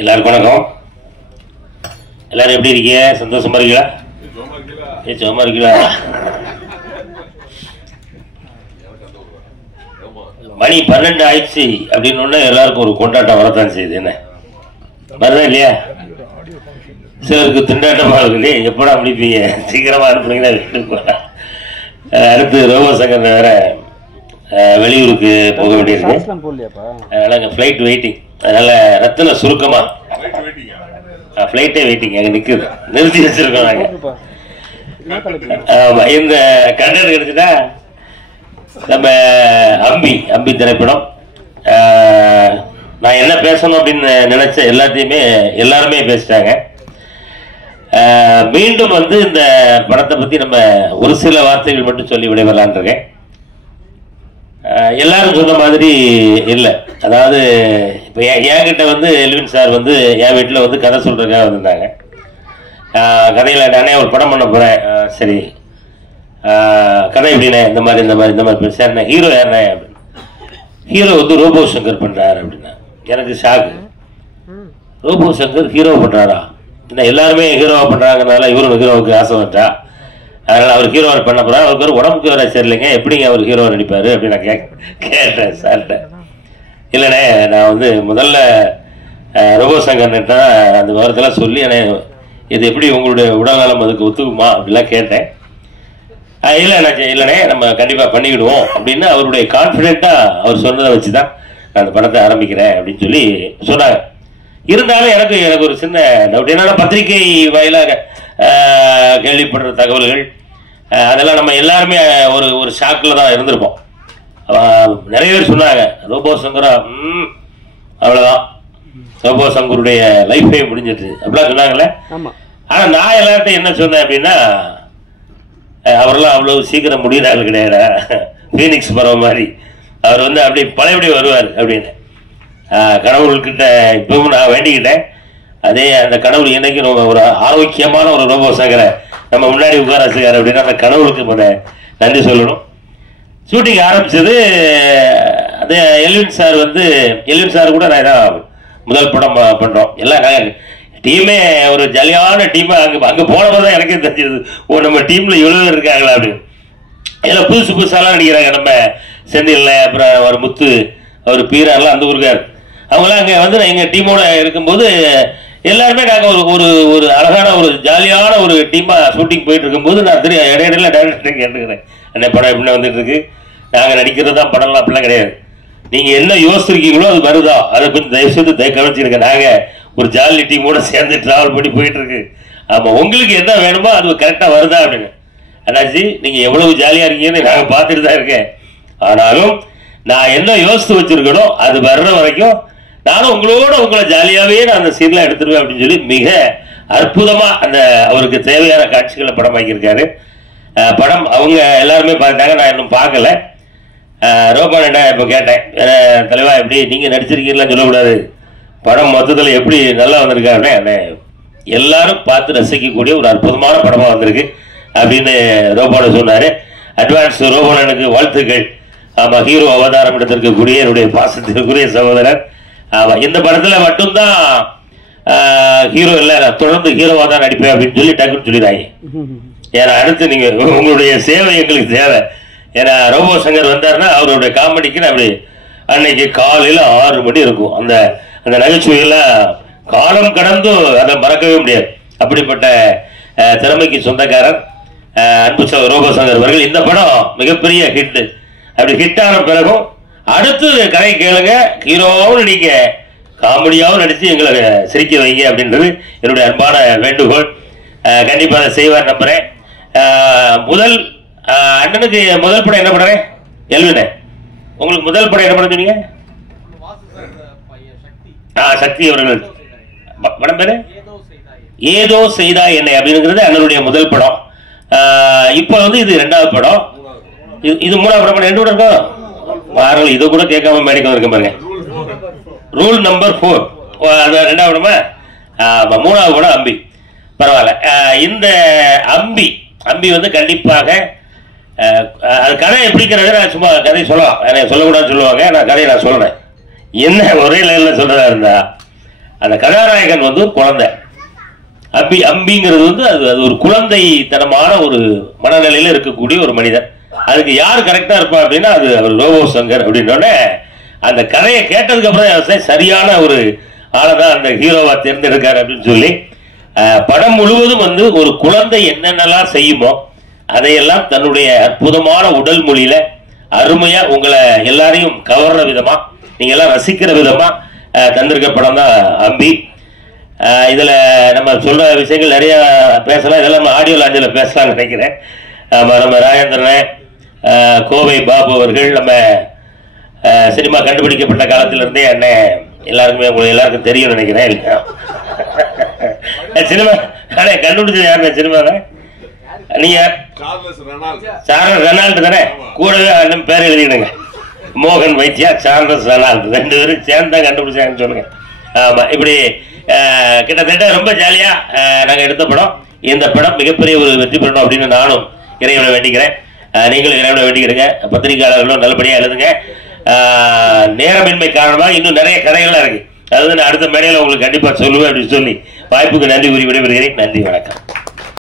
எல்லாருக்கும் வணக்கம். எல்லாரும் எப்படி இருக்கீங்க? சந்தோஷமா இருக்கீங்களா? சும்மா இருக்கீங்களா? மணி 12 ஆயிடுச்சு அப்படின்னு எல்லாருக்கும் ஒரு கொண்டாட்டம் வரத்தான் செய்யுது. என்ன வருதா இல்லையா? சிலருக்கு திண்டாட்டமா இருக்கு. எப்படா முடிப்பீங்க? சீக்கிரமா அனுப்புனீங்கன்னா வீட்டுக்கு போகலாம். அடுத்து ரோபோ சங்கர் வேற வெளியூருக்கு போக வேண்டியிருக்கு. அதனால அங்கே ஃப்ளைட் வெயிட்டிங். அதனால ரத்தின சுருக்கமா ஃப்ளைட்டே வெயிட்டிங் அங்கே நிற்குது, நிறுத்தி வச்சிருக்கோம் நாங்கள். ஆமாம், இந்த கண்டென்ட் கிடைச்சுட்டா நம்ம அம்பி திரைப்படம். நான் என்ன பேசணும் அப்படின்னு நினைச்ச எல்லாருமே பேசிட்டாங்க. மீண்டும் இந்த படத்தை பற்றி நம்ம ஒரு சில வார்த்தைகள் மட்டும் சொல்லி விடைபெறலான் இருக்கேன். எல்லாரும் சொன்ன மாதிரி இல்லை. அதாவது இப்போ என்கிட்ட எல்வின் சார் என் வீட்டில் கதை சொல்கிறதுக்காக வந்திருந்தாங்க. கதையில் நானே ஒரு படம் பண்ண போகிறேன். சரி, கதை எப்படிண்ணே? இந்த மாதிரி பேசுறேன். ஹீரோ யாருண்ணே அப்படின்னு. ஹீரோ ரோபோ சங்கர் பண்ணுறாரு அப்படின்னா எனக்கு ஷாக்கு. ரோபோ சங்கர் ஹீரோ பண்ணுறாரா? என்ன எல்லாருமே ஹீரோவாக பண்ணுறாங்கனால இவரும் ஹீரோவுக்கு ஆசை வந்துட்டா. அதனால் அவர் ஹீரோ பண்ண போகிறார். அவருக்கு ஒரு உடம்புக்கு வர சரியில்லைங்க, எப்படிங்க அவர் ஹீரோ நடிப்பார் அப்படின்னு நான் கேட்டேன் சார்கிட்ட. இல்லைண்ணே, நான் முதல்ல ரோபோ சங்கர்ன்ட்டா அந்த விவரத்தெல்லாம் சொல்லி இது எப்படி உங்களுடைய உடல்நலம் அதுக்கு ஒத்துக்குமா அப்படிலாம் கேட்டேன். இல்லைண்ணே நம்ம கண்டிப்பாக பண்ணிக்கிடுவோம் அப்படின்னு அவருடைய கான்ஃபிடென்ட்டாக அவர் சொன்னதை வச்சு தான் நான் அந்த படத்தை ஆரம்பிக்கிறேன் அப்படின்னு சொல்லி சொன்னாங்க. இருந்தாலும் எனக்கு ஒரு சின்ன டவுட். என்னன்னா, பத்திரிகை வாயிலாக கேள்விப்படுற தகவல்கள் அதெல்லாம் நம்ம எல்லாருமே ஒரு ஷாக்கில் தான் இருந்திருப்போம். நிறைய பேர் சொன்னாங்க ரோபோ சங்கரா அவ்வளோதான், ரோபோ சங்கருடைய லைஃபே முடிஞ்சிட்டு அப்படிலாம் சொன்னாங்கல்ல. ஆனால் நான் எல்லார்ட்டையும் என்ன சொன்னேன் அப்படின்னா, அவரெல்லாம் அவ்வளோ சீக்கிரம் முடிகிறாள் கிடையாது, ஃபீனிக்ஸ் பறவை மாதிரி அவர் அப்படி பழையபடி வருவார் அப்படின்னு கடவுள்கிட்ட இப்பவும் நான் வேண்டிக்கிட்டேன். அதே அந்த கடவுள் என்னைக்கு ஒரு ஆரோக்கியமான ஒரு ரோபோ சங்கரை நம்ம முன்னாடி உட்கார வச்சுக்காரு அப்படின்னா அந்த கடவுளுக்கு நன்றி சொல்லணும். ஷூட்டிங் ஆரம்பிச்சது அதே எல்வின் சார் கூட நான் தான் முதல் படம் பண்ணுறோம். எல்லாம் நாங்கள் டீமே ஒரு ஜாலியான டீமாக அங்கே போனப்போ தான் எனக்கே தெரிஞ்சது, நம்ம டீமில் இவ்வளோ இருக்காங்களா அப்படின்னு. எல்லாம் புதுசாலாம் நடிக்கிறாங்க. நம்ம செந்தில், அப்புறம் ஒரு முத்து, அவர் பீரார்லாம் அந்த ஊருக்கார், அவங்களாம் அங்கே எங்கள் டீமோட இருக்கும்போது எல்லாருமே நாங்கள் ஒரு அழகான ஒரு ஜாலியான ஒரு டீமாக ஷூட்டிங் போயிட்டு இருக்கும்போது நான் இடையில டைரக்டர் கேட்டுக்கிறேன், என்ன படம் எப்படி வந்துட்டு இருக்கு, நாங்கள் நடிக்கிறது தான் படம்லாம் அப்படிலாம் கிடையாது, நீங்கள் என்ன யோசிச்சிருக்கீங்களோ அது வருதா, அதை கொஞ்சம் தயவுசெய்து கவனிச்சிருக்க, நாங்கள் ஒரு ஜாலி டீமோட சேர்ந்து டிராவல் பண்ணி போயிட்டு இருக்கு. ஆமாம், உங்களுக்கு என்ன வேணுமோ அது கரெக்டாக வருதா அப்படின்னு. அண்ணாச்சி, நீங்கள் எவ்வளவு ஜாலியாக இருக்கீங்கன்னு நாங்கள் பார்த்துட்டு தான் இருக்கேன். ஆனாலும் நான் என்ன யோசித்து வச்சிருக்கணும் அது வர்ற வரைக்கும் நானும் உங்களை ஜாலியாகவே நான் அந்த சீன்லாம் எடுத்துருவேன் அப்படின்னு சொல்லி மிக அற்புதமாக அந்த அவருக்கு தேவையான காட்சிகளை படமாக்கியிருக்காரு. படம் அவங்க எல்லாருமே பார்த்தாங்க, நான் இன்னும் பார்க்கல. ரோபோண்ணா இப்போ கேட்டேன், தலைவா எப்படி நீங்கள் நடிச்சிருக்கீங்களான்னு சொல்லக்கூடாது, படம் மொத்தத்தில் எப்படி நல்லா வந்திருக்காருன்னு எல்லாரும் பார்த்து ரசிக்கக்கூடிய ஒரு அற்புதமான படமாக வந்திருக்கு அப்படின்னு ரோபோனை சொன்னார். அட்வான்ஸ் ரோபோனனுக்கு வாழ்த்துக்கள். ஆமாம், ஹீரோ அவதாரம் எடுத்திருக்கக்கூடிய என்னுடைய பாசத்திற்குரிய சகோதரர். ஆமாம், இந்த படத்தில் மட்டும்தான் ஹீரோ இல்லை, நான் தொடர்ந்து ஹீரோவாக தான் நடிப்பேன் அப்படின்னு சொல்லி டக்குன்னு சொல்லிடுறாங்க. ஏன்னா அடுத்து நீங்கள் உங்களுடைய சேவை எங்களுக்கு தேவை. ஏன்னா ரோபோ சங்கர் வந்தாருன்னா அவருடைய காமெடிக்கு அப்படி அன்னைக்கு காலையில் 6 மணி இருக்கும். அந்த அந்த நகைச்சுவையெல்லாம் காலம் கடந்து அதை மறக்கவே முடியாது. அப்படிப்பட்ட திறமைக்கு சொந்தக்காரர் அன்பு ரோபோ சங்கர் அவர்கள். இந்த படம் மிகப்பெரிய ஹிட். அப்படி ஹிட் ஆன பிறகும் அடுத்து கதை கேளுங்க, ஹீரோவும் நடிக்க, காமெடியாகவும் நடித்து எங்களை சிரிக்க வைங்க அப்படின்றது என்னுடைய அன்பான வேண்டுகோள். கண்டிப்பாக அதை செய்வார் நம்புறேன். அண்ணனுக்கு முதல் படம் என்ன பண்றேன்? எல்வினே, உங்களுக்கு முதல் படம் என்ன படம் சொன்னீங்க? சக்தி அவர்கள் படம் பேரு ஏதோ செய்தா என்னை அப்படிங்கிறது அண்ணனுடைய முதல் படம். இப்போ இது 2வது படம், இது 3வது படம். 2 படம் இருக்கும் வாரங்கள். இதை கூட கேட்காம மேடைக்கு வந்திருக்க பாருங்க. ரூல் நம்பர் 4 அது 2வது படமா? 3வது படம் அம்பி. பரவாயில்ல. இந்த அம்பி கண்டிப்பாக அது கதை எப்படிங்கிறத நான் சும்மா கதை சொல்லலாம், சொல்லக்கூடாதுன்னு சொல்லுவாங்க. நான் கதையை நான் சொல்றேன். என்ன ஒரே லைன்ல சொல்றதா இருந்தா, அந்த கதாநாயகன் வந்து ஒரு குழந்தை. அம்பிங்கிறது வந்து அது ஒரு குழந்தைத்தனமான ஒரு மனநிலையில இருக்கக்கூடிய ஒரு மனிதன். அதுக்கு யார் கரெக்டா இருப்பா அப்படின்னா அது அவர் ரோபோ சங்கர் அப்படின்னோடனே அந்த கதையை கேட்டதுக்கு அப்புறம் சரியான ஒரு ஆளை தான் அந்த ஹீரோவா தேர்ந்தெடுக்காரு அப்படின்னு சொல்லி படம் முழுவதும் வந்து ஒரு குழந்தை என்னென்னலாம் செய்யுமோ அதையெல்லாம் தன்னுடைய அற்புதமான உடல் மொழியில அருமையா உங்களை எல்லாரையும் கவர்ற விதமா நீங்க எல்லாம் ரசிக்கிற விதமா தந்திருக்க படம் தான் அம்பி. இதுல நம்ம சொல்ற விஷயங்கள் நிறைய பேசலாம். இதெல்லாம் நம்ம ஆடியோ லாஞ்சில பேசலாம்னு நினைக்கிறேன். நம்ம ராஜேந்திரன், கோவை பாபு அவர்கள் நம்ம சினிமா கண்டுபிடிக்கப்பட்ட காலத்திலிருந்தே அண்ணன் எல்லாருக்குமே உங்களுக்கு எல்லாருக்கும் தெரியும் நினைக்கிறேன். இல்லையா சினிமா கண்டுபிடிச்சது யாருங்க சினிமாவை? நீங்க சார்லஸ் ரெனால்டு தானே? கூடவே அண்ணன் பேர் எழுதிடுங்க, மோகன் வைத்தியா, சார்லஸ் ரெனால்டு, 2 பேரும் சேர்ந்து தான் கண்டுபிடிச்சாங்கன்னு சொல்லுங்க. ஆமா, இப்படி கிட்டத்தட்ட ரொம்ப ஜாலியா நாங்க எடுத்த படம். இந்த படம் மிகப்பெரிய ஒரு வெற்றி பெறணும் அப்படின்னு நானும் இறைவனை வேண்டிக்கிறேன். நீங்களும் இறைவனை வேண்டிக்கிறீங்க. பத்திரிகையாளர்களும் நல்லபடியா எழுதுங்க. நேரமின்மை காரணமாக இன்னும் நிறைய கதைகள்லாம் இருக்கு. அதாவது நான் அடுத்த மேடையில் உங்களுக்கு கண்டிப்பா சொல்லுவேன் அப்படின்னு சொல்லி வாய்ப்புக்கு நன்றி கூறி விடைபெறுகிறேன். நன்றி, வணக்கம்.